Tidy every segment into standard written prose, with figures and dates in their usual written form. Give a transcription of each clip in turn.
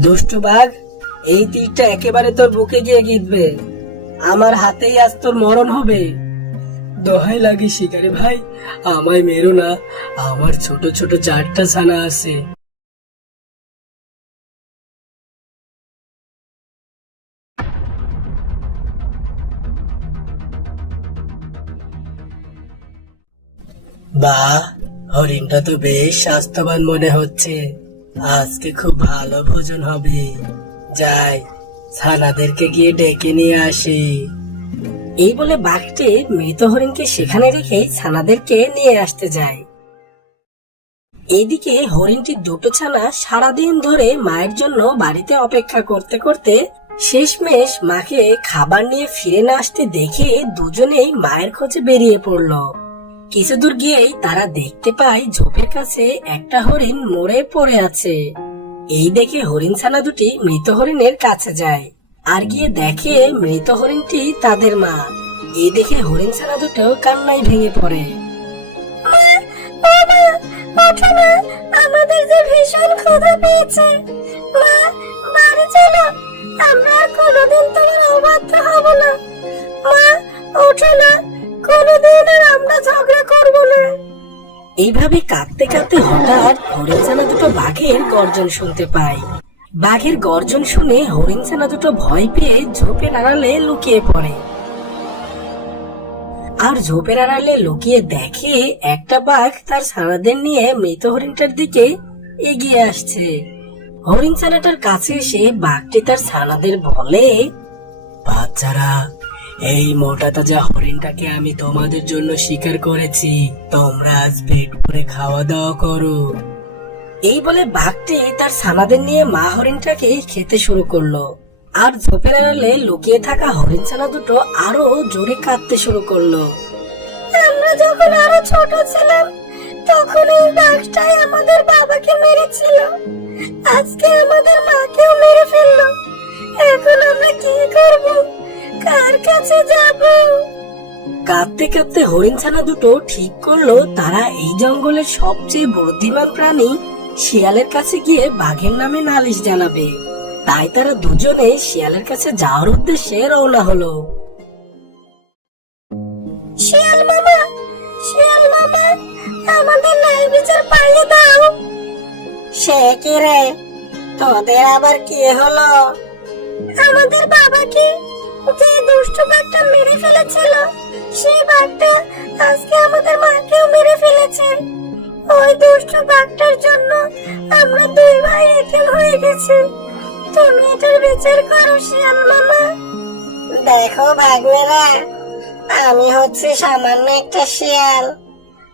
দুষ্টু বাঘ, এই তীরটা একেবারে তোর বুকে গিয়ে গিঁথবে। আমার হাতেই আজ তোর মরণ হবে। দোহাই লাগে শিকারি ভাই, আমায় মেরো না। আমার ছোট ছোট 4টা ছানা আছে। বাহ, হরিণটা তো বেশ স্বাস্থ্যবান মনে হচ্ছে। আজকে খুব ভালো ভোজন হবে। যাই, ছানাদেরকে গিয়ে ডেকে নিয়ে আসি। এই বলে বাঘটি মৃত হরিণকে সেখানে রেখে ছানাদেরকে নিয়ে আসতে যায়। এইদিকে হরিণটির 2টো ছানা সারাদিন ধরে মায়ের জন্য বাড়িতে অপেক্ষা করতে করতে শেষমেশ মাকে খাবার নিয়ে ফিরে না আসতে দেখে দুজনেই মায়ের খোঁজে বেরিয়ে পড়ল। কিছু দূর গিয়েই তারা দেখতে পায় ঝোপের কাছে একটা হরিণ মরে পড়ে আছে। এই দেখে হরিণ ছানা দুটি মৃত হরিণের কাছে যায় আর গিয়ে দেখে মৃত হরিণটি তাদের মা। এই দেখে হরিণ ছানা দুটো কান্নায় ভেঙে পড়ে। আমাদের যে ভীষণ ক্ষুধা পেয়েছে, মা বাড়ি চলো, আমরা কোনোদিন তোমার অবাধ্য হব না। মা ওঠো না, কোনোদিন আর আমরা ঝগড়া করব না। এইভাবে কাঁদতে কাঁদতে হঠাৎ হরিণ ছানা দুটো বাঘের গর্জন শুনতে পায়। বাঘের গর্জন শুনে হরিণ ছানা দুটো ভয় পেয়ে ঝোপের আড়ালে লুকিয়ে পড়ে। আর ঝোপের আড়ালে লুকিয়ে দেখে একটা বাঘ তার ছানাদের নিয়ে মৃত হরিণটার দিকে এগিয়ে আসছে। হরিণ ছানাটার কাছে এসে বাঘটি তার ছানাদের বলে, বাচ্চারা, এই মোটা তাজা হরিণটাকে আমি তোমাদের জন্য শিকার করেছি। তোমরা আজ পেট ভরে খাওয়া দাওয়া করো। এই বলে বাঘটি তার ছানাদের নিয়ে মা হরিণটাকে খেতে শুরু করলো। আর ঝোপের আড়ালে লুকিয়ে থাকা হরিণ ছানা দুটো আরো জোরে কাঁদতে শুরু করলো। আমরা যখন আরো ছোট ছিলাম তখন এই বাঘটাই আমাদের বাবাকে মেরেছিল। আজকে আমাদের মাকেও মেরে ফেললো। এখন আমরা কি করব? কার কাছে যাব? কাঁদতে কাঁদতে হরিণ ছানা দুটো ঠিক করলো তারা এই জঙ্গলের সবচেয়ে বুদ্ধিমান প্রাণী শিয়ালের কাছে গিয়ে বাঘের নামে নালিশ জানাবে। তাই তারা দুজনে শিয়ালের কাছে যাওয়ার উদ্দেশ্যে রওনা হলো। শিয়াল মামা, শিয়াল মামা, আমাদের ন্যায় বিচার পাইয়ে দাও। সে কি রে, তোদের আবার কি হলো? আমাদের বাবাকে যে দুষ্ট বাঘটা মেরে ফেলেছিল, সেই বাঘটা আজকে আমাদের মাকেও মেরে ফেলেছে। ওই দুষ্ট বাঘটার জন্য আমরা 2 ভাই এতিম হয়ে গেছি। তুমি এটার বিচার করো শিয়াল মামা। দেখো ভাগ্নেরা, আমি হচ্ছে সামান্য একটা শিয়াল।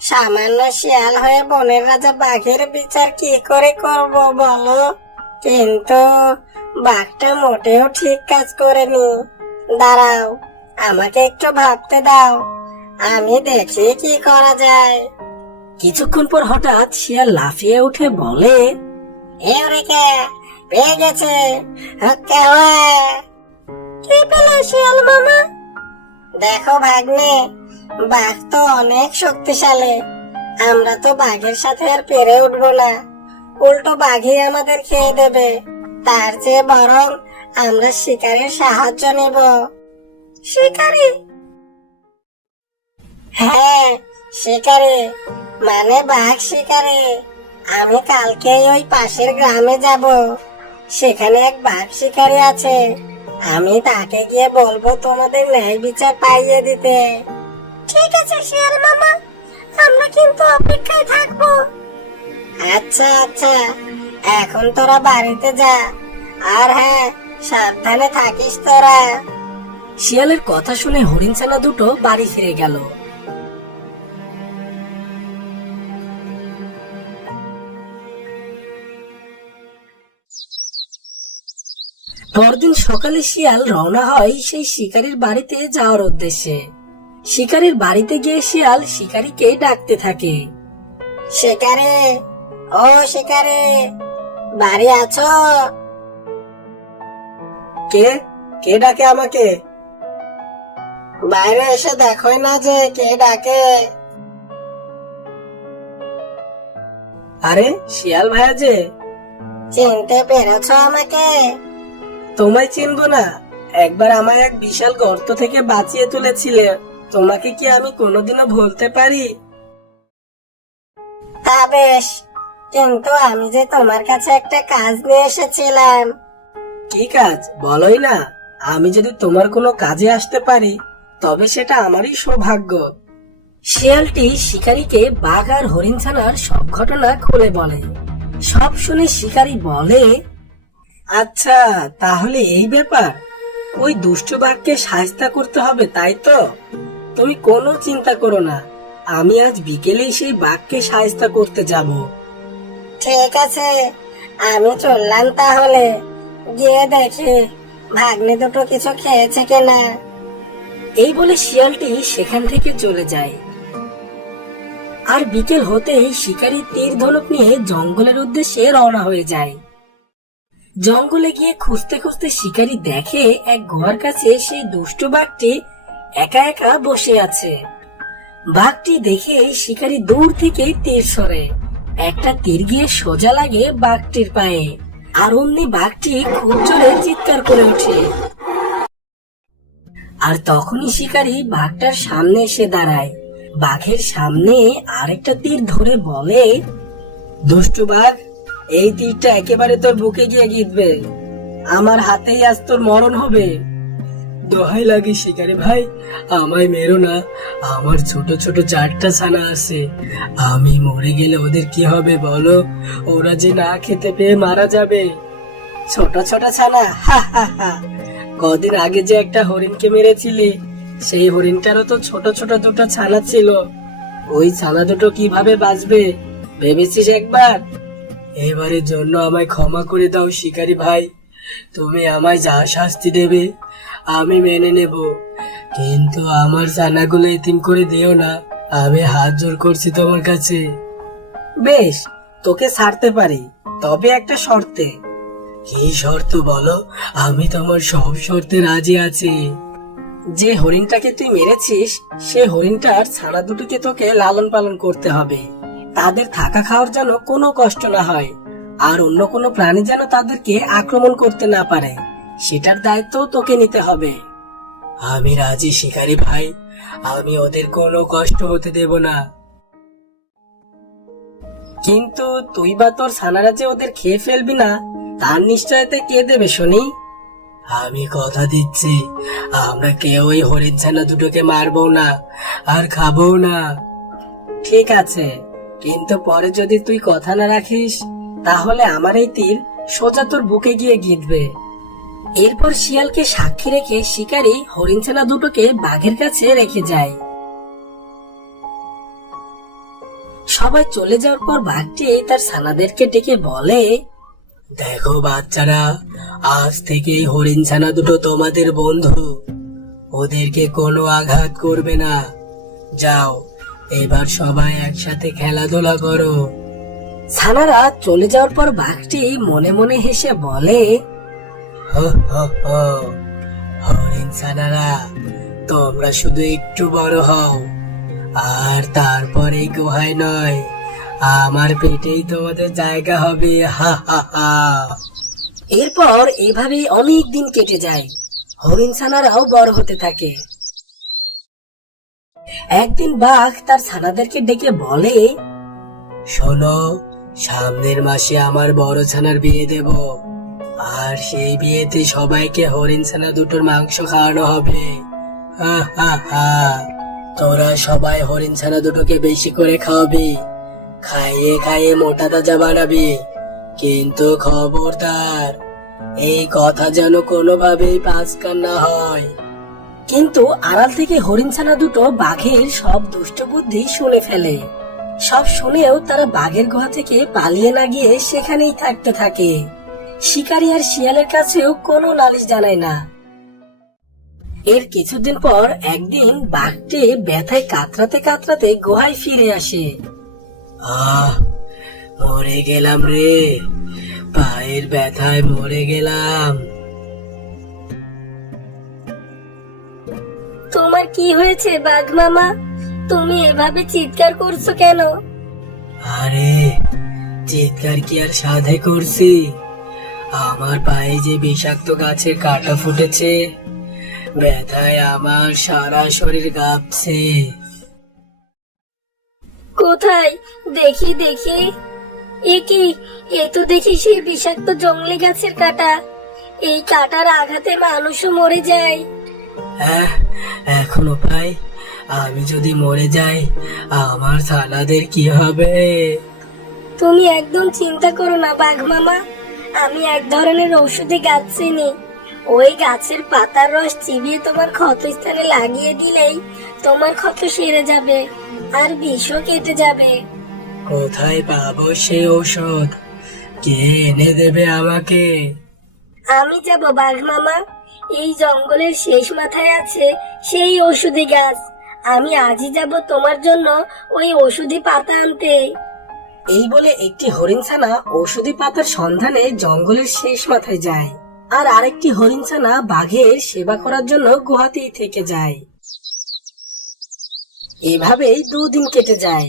সামান্য শিয়াল হয়ে বনের রাজা বাঘের বিচার কি করে করব বলো? কিন্তু বাঘটা মোটেও ঠিক কাজ করেনি। দাঁড়াও, আমাকে একটু ভাবতে দাও, আমি দেখি কি করা যায়। কিছুক্ষণ পর হঠাৎ শিয়াল লাফিয়ে উঠে বলে, এউরেকা, পেয়ে গেছে। কি পেলে শিয়াল মামা? দেখো ভাগ্নে, বাঘ তো অনেক শক্তিশালী। আমরা তো বাঘের সাথে আর পেরে উঠবো না, উল্টো বাঘই আমাদের খেয়ে দেবে। তার চেয়ে বরং আমরা শিকারের সাহায্য নেব। শিকারি? হ্যাঁ, শিকারি, মানে বাঘ শিকারি। আমি কালকেই ওই পাশের গ্রামে যাব। সেখানে এক বাঘ শিকারি আছে। আমি তাকে গিয়ে বলবো তোমাদের ন্যায় বিচার পাইয়ে দিতে। ঠিক আছে শিয়াল মামা, আমরা কিন্তু অপেক্ষায় থাকবো। আচ্ছা আচ্ছা, এখন তোরা বাড়িতে যা। আর হ্যাঁ, সাবধানে থাকিস তোরা। শিয়ালের কথা শুনে হরিণ ছানা দুটো বাড়ি ফিরে গেল। পরদিন সকালে শিয়াল রওনা হয় সেই শিকারীর বাড়িতে যাওয়ার উদ্দেশ্যে। শিকারীর বাড়িতে গিয়ে শিয়াল শিকারীকে ডাকতে থাকে। শিকারী, ও শিকারী, বাড়ি আছো? কে কে ডাকে আমাকে? বাইরে এসে দেখোই না যে কে ডাকে। আরে শিয়াল ভাইয়া যে। চিনতে পেরেছো আমাকে? তোমায় চিনবো না? একবার আমায় এক বিশাল গর্ত থেকে বাঁচিয়ে তুলেছিলে, তোমাকে কি আমি কোনোদিনও ভুলতে পারি? তা বেশ, কিন্তু আমি যে তোমার কাছে একটা কাজ নিয়ে এসেছিলাম। কি কাজ বলোই না। আমি যদি তোমার কোনো কাজে আসতে পারি তবে সেটা আমারই সৌভাগ্য। শিয়ালটি শিকারীকে বাঘ আর হরিণ ছানার সব ঘটনা খুলে বলে। সব শুনে শিকারী বলে, আচ্ছা তাহলে এই ব্যাপার, ওই দুষ্টু বাঘকে শায়েস্তা করতে হবে তাই তো? তুমি কোনো চিন্তা করো না, আমি আজ বিকেলেই সেই বাঘকে শায়েস্তা করতে যাব। ঠিক আছে, আমি চললাম তাহলে। গিয়ে দেখি ভাগ্নে দুটো কিছু খেয়েছে কিনা। এই বলে শিয়ালটি সেখান থেকে চলে যায়। আর বিকেল হতেই শিকারী তীর ধনুক নিয়ে জঙ্গলের উদ্দেশ্যে রওনা হয়ে যায়। জঙ্গলে গিয়ে খুঁজতে খুঁজতে শিকারী দেখে এক গুহার কাছে সেই দুষ্টু বাঘটি একা একা বসে আছে। বাঘটি দেখে শিকারী দূর থেকে তীর ছড়ে। একটা তীর গিয়ে সোজা লাগে বাঘটির পায়ে, আর অমনি বাঘটি খুব জোরে চিৎকার করে ওঠে। আর তখনই শিকারী বাঘটার সামনে এসে দাঁড়ায়। বাঘের সামনে আরেকটা তীর ধরে বলে, দুষ্টু বাঘ, এই তীরটা একেবারে তোর বুকে গিয়ে গিঁথবে। আমার হাতেই আজ তোর মরণ হবে। দোহাই লাগে শিকারী ভাই, আমায় মেরো না। আমার ছোট ছোট 4টা ছানা আছে, আমি মরে গেলে ওদের কি হবে বলো? ওরা যে না খেতে পেয়ে মারা যাবে। ছোট ছোট ছানা? হা হা হা, কদিন আগে যে একটা হরিণকে মেরেছিলি, সেই হরিণটারও তো ছোট ছোট 2টা ছানা ছিল। ওই ছানা দুটো কিভাবে বাঁচবে ভেবেছিস একবার? এবারের জন্য আমায় ক্ষমা করে দাও শিকারী ভাই, তুমি আমায় যা শাস্তি দেবে আমি মেনে নেব, কিন্তু আমার ছানাগুলো এতিম করে দিও না, আমি হাত জোর করছি তোমার কাছে। বেশ, তোকে ছাড়তে পারি, তবে একটা শর্তে। কি শর্ত বলো? আমি তোমার সব শর্তে রাজি আছি। যে হরিণটাকে তুই মেরেছিস সে হরিণটার ছানা দুটোকে তোকে লালন পালন করতে হবে। তাদের থাকা খাওয়ার যেন কোনো কষ্ট না হয়, আর অন্য কোনো প্রাণী যেন তাদেরকে আক্রমণ করতে না পারে, সেটার দায়িত্ব তোকে নিতে হবে। আমি রাজি শিকারী ভাই, আমি ওদের কোনো কষ্ট হতে দেব না। কিন্তু তুই বা তোর ছানারা যে ওদের খেয়ে ফেলবি না, তার নিশ্চয়তা কে দেবে শুনি? আমি কথা দিচ্ছি, আমরা কেউ ওই হরিণ ছানা দুটোকে মারবো না আর খাবো না। ঠিক আছে, কিন্তু পরে যদি তুই কথা না রাখিস তাহলে আমার এই তীর সোজা তোর বুকে গিয়ে গিঁথবে। এরপর শিয়ালকে সাক্ষী রেখে শিকারী হরিণ ছানা দুটোকে বাঘের কাছে রেখে যায়। সবাই চলে যাওয়ার পর বাঘটি তার ছানাদেরকে ডেকে বলে, দেখো বাচ্চারা, আজ থেকে এই হরিণ ছানা দুটো তোমাদের বন্ধু, ওদেরকে কোনো আঘাত করবে না। যাও, এবার সবাই একসাথে খেলাধুলা করো। ছানারা চলে যাওয়ার পর বাঘটি মনে মনে হেসে বলে, হো হো হো, হরিণ ছানারা, তোমরা শুধু একটু বড় হও, আর তারপরে গুহায় নয়, আমার পেটেই তোমাদের জায়গা হবে। হা হা হা। এরপর এভাবে অনেক দিন কেটে যায়, হরিণ ছানারাও বড় হতে থাকে। একদিন বাঘ তার ছানাদেরকে ডেকে বলে, শোনো, সামনের মাসে আমার বড় ছানার বিয়ে দেব, আর সেই বিয়েতে সবাইকে হরিণ ছানা দুটোর মাংস খাওয়ানো হবে। হা হা হা। তোরা সবাই হরিণ ছানা দুটোকে বেশি করে খাওয়াবি, খাইয়ে খাইয়ে মোটা তাজা বানাবি, কিন্তু খবরদার এই কথা যেন কোনোভাবেই পাঁচকান না হয়। কিন্তু আড়াল থেকে হরিণ ছানা দুটো বাঘের সব দুষ্ট বুদ্ধি শুনে ফেলে। সব শুনেও তারা বাঘের গুহা থেকে পালিয়ে না গিয়ে সেখানেই থাকতে থাকে। শিকারী আর শিয়ালের কাছেও কোনো নালিশ জানায় না। এর কিছুদিন পর একদিন বাঘটি ব্যথায় কাতরাতে কাতরাতে গুহায় ফিরে আসে। মরে গেলাম রে, পায়ের ব্যথায় মরে গেলাম। তোমার কি হয়েছে বাঘ মামা? তুমি এভাবে চিৎকার করছো কেন? আরে চিৎকার কি আর সাধে করছি, আমার পায়ে যে বিষাক্ত গাছের কাঁটা ফুটেছে, ব্যথায় আমার সারা শরীর কাঁপছে। কোথায়? দেখি দেখি। এ কি? এ তো দেখি সেই বিষাক্ত জংলি গাছের কাঁটা। এই কাঁটার আঘাতে মানুষও মরে যায়। হ্যাঁ, এখন উপায়, আমি যদি মরে যাই আমার ছানাদের কি হবে? তুমি একদম চিন্তা করো না বাঘ মামা, আমি এক ধরনের ঔষধি গাছ চিনি। ওই গাছের পাতার রস চিবিয়ে তোমার ক্ষতস্থানে লাগিয়ে দিলেই তোমার ক্ষত সেরে যাবে, আর বিষও কেটে যাবে। কোথায় পাবো সেই ঔষধ? কে এনে দেবে আমাকে? আমি যাব বাঘ মামা, এই জঙ্গলের শেষ মাথায় আছে সেই ঔষধি গাছ। আমি আজই যাব তোমার জন্য ওই ঔষধি পাতা আনতে। এই বলে একটি হরিণছানা ঔষধি পাতার সন্ধানে জঙ্গলের শেষ মাথায় যায়, আর আরেকটি হরিণছানা বাঘের সেবা করার জন্য গুহাতেই থেকে যায়। এভাবেই 2 দিন কেটে যায়।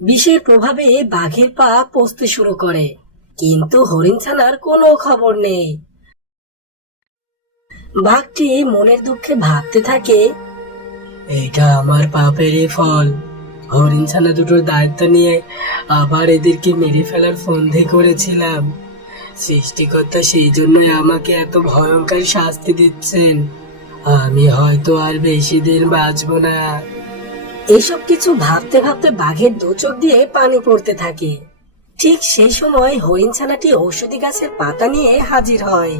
বিষের প্রভাবে বাঘের পা পচতে শুরু করে, কিন্তু হরিণছানার কোনো খবর নেই। বাঘটি মনের দুঃখে ভাবতে থাকে, এটা আমার পাপেরই ফল। হরিণছানা দুটোর দায়িত্ব নিয়ে আবার এদেরকে মেরে ফেলার ফন্দি করেছিলাম। সৃষ্টিকর্তা সেই জন্যই আমাকে এত ভয়ঙ্কর শাস্তি দিচ্ছেন। আমি হয়তো আর বেশি দিন বাঁচবো না। এসব কিছু ভাবতে ভাবতে বাঘের 2 চোখ দিয়ে পানি পড়তে থাকে। ঠিক সেই সময় হরিণছানাটি ঔষধি গাছের পাতা নিয়ে হাজির হয়।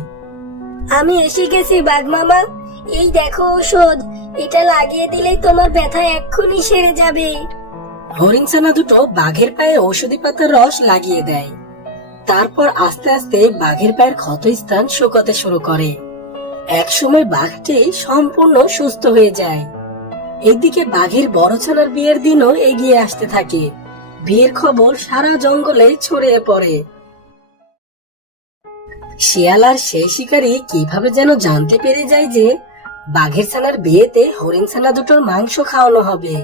আমি এসে গেছি বাঘ মামা, এই দেখো ঔষধ, এটা লাগিয়ে দিলেই তোমার ব্যথা এক্ষুনি সেরে যাবে। হরিণছানা দুটো বাঘের পায়ে ঔষধি পাতার রস লাগিয়ে দেয়। তারপর আস্তে আস্তে বাঘের পায়ের ক্ষতস্থান শুকাতে শুরু করে। একসময় বাঘটি সম্পূর্ণ সুস্থ হয়ে যায়। এদিকে বাঘের বড় ছানার বিয়ের দিনও এগিয়ে আসতে থাকে। বিয়ের খবর সারা জঙ্গলে ছড়িয়ে পড়ে। শিয়াল আর সেই শিকারী কিভাবে যেন জানতে পেরে যায় যে বাঘের ছানার বিয়েতে হরিণ ছানা দুটোর মাংস খাওয়ানো হবে।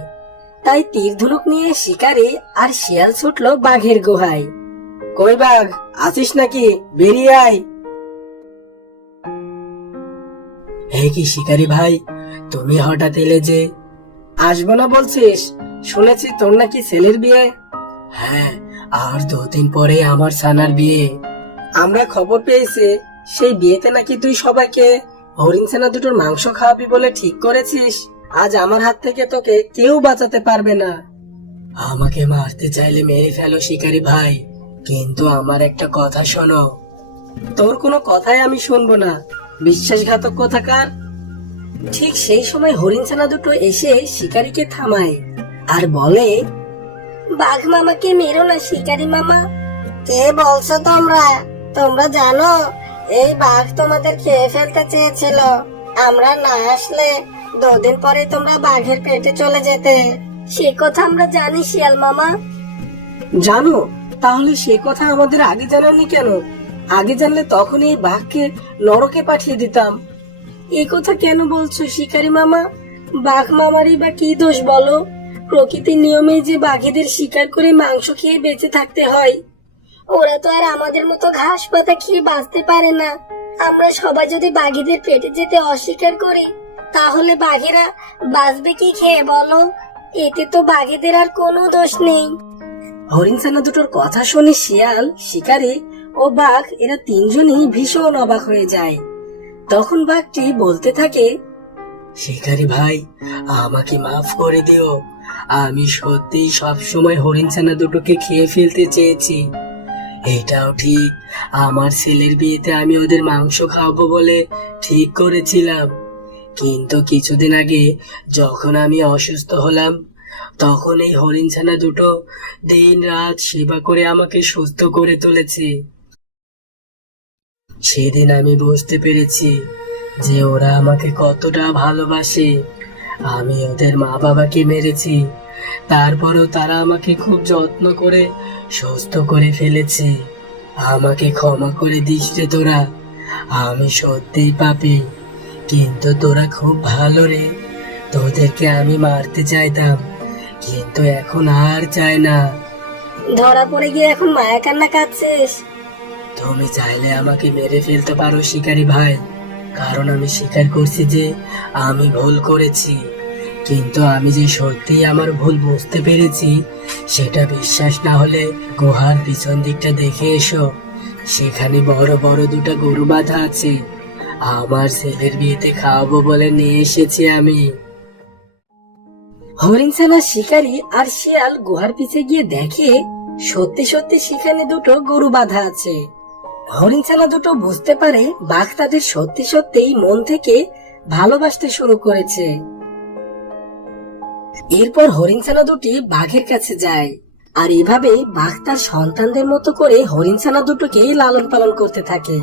তাই তীর ধনুক নিয়ে শিকারী আর শিয়াল ছুটলো বাঘের গুহায়। কই বাঘ, আছিস নাকি? বেরিয়ে আয়। এই কি শিকারী ভাই, তুমি হঠাৎ এলে যে? আসবো না বলছিস? শুনেছি তোর নাকি ছেলের বিয়ে। হ্যাঁ, আর 2 দিন পরে আমার ছানার বিয়ে। আমরা খবর পেয়েছি সেই বিয়েতে নাকি তুই সবাইকে হরিণ ছানা দুটোর মাংস খাওয়াবি বলে ঠিক করেছিস। আজ আমার হাত থেকে তোকে কেউ বাঁচাতে পারবে না। আমাকে মারতে চাইলে মেরে ফেলো শিকারী ভাই, কিন্তু আমার একটা কথা শোনো। তোর কোনো কথাই আমি শুনবো না, বিশ্বাসঘাতক কোথাকার। ঠিক সেই সময় হরিণছানা দুটো এসে শিকারীকে থামায় আর বলে, বাঘ মামাকে মেরো না শিকারি মামা। কে বলছো তোমরা? তোমরা জানো এই বাঘ তোমাদের খেয়ে ফেলতে চেয়েছিল। আমরা না আসলে 2 দিন পরে তোমরা বাঘের পেটে চলে যেতে। সে কথা আমরা জানি শিয়াল মামা। জানো? তাহলে সে কথা আমাদের আগে জানানি কেন? আগে জানলে তখন এই বাঘকে নরকে পাঠিয়ে দিতাম। এই কথা কেন বলছো শিকারি মামা? বাঘ মামারই বা কি দোষ বলো? প্রকৃতির নিয়মে যে বাঘেদের শিকার করে মাংস খেয়ে বেঁচে থাকতে হয়। ওরা তো আর আমাদের মতো ঘাস পাতা খেয়ে বাঁচতে পারে না। আমরা সবাই যদি বাঘেদের পেটে যেতে অস্বীকার করি, তাহলে বাঘেরা বাঁচবে কি খেয়ে বলো? এতে তো বাঘেদের আর কোনো দোষ নেই। হরিণছানা দুটোর কথা শুনে শিয়াল, শিকারী ও বাঘ এরা 3 জনই ভীষণ অবাক হয়ে যায়। তখন বাঘটি বলতে থাকে, শিকারী ভাই, আমাকে মাফ করে দিও। আমি সত্যিই সবসময় হরিণছানা দুটোকে খেয়ে ফেলতে চেয়েছি। এটাও ঠিক, আমার ছেলের বিয়েতে আমি ওদের মাংস খাওয়াবো বলে ঠিক করেছিলাম। কিন্তু কিছুদিন আগে যখন আমি অসুস্থ হলাম, তখন এই হরিণছানা দুটো দিন রাত সেবা করে আমাকে সুস্থ করে তুলেছে। সেদিন আমি বুঝতে পেরেছি যে ওরা আমাকে কতটা ভালোবাসে। আমি ওদের মা বাবাকে মেরেছি, তারপরও তারা আমাকে খুব যত্ন করে সুস্থ করে ফেলেছে। আমাকে ক্ষমা করে দিস রে তোরা। আমি সত্যিই পাপী, কিন্তু তোরা খুব ভালো রে। তোদেরকে আমি মারতে চাইতাম, কিন্তু এখন আর চাই না। ধরা পড়ে গিয়ে এখন মায়া কান্না কাঁদছিস? তুমি চাইলে আমাকে মেরে ফেলতে পারো শিকারী ভাই, কারণ আমি স্বীকার করছি যে আমি ভুল করেছি। কিন্তু আমি যে সত্যি আমার ভুল বুঝতে পেরেছি সেটা বিশ্বাস না হলে গুহার পিছন দিকটা দেখে এসো। সেখানে বড় বড় দুটো গরু বাঁধা আছে। আমার ছেলের বিয়েতে খাওয়াবো বলে নিয়ে এসেছি আমি। হরিণছানা শিকারী আর শিয়াল গুহার পিছে গিয়ে দেখে সত্যি সত্যি সেখানে দুটো গরু বাঁধা আছে। হরিণছানা দুটো বুঝতে পারে বাঘ তাদের সত্যি সত্যিই মন থেকে ভালোবাসতে শুরু করেছে। এরপর হরিণছানা দুটি বাঘের কাছে যায়, আর এভাবে বাঘ তার সন্তানদের মতো করে হরিণছানা দুটোকে লালন পালন করতে থাকে।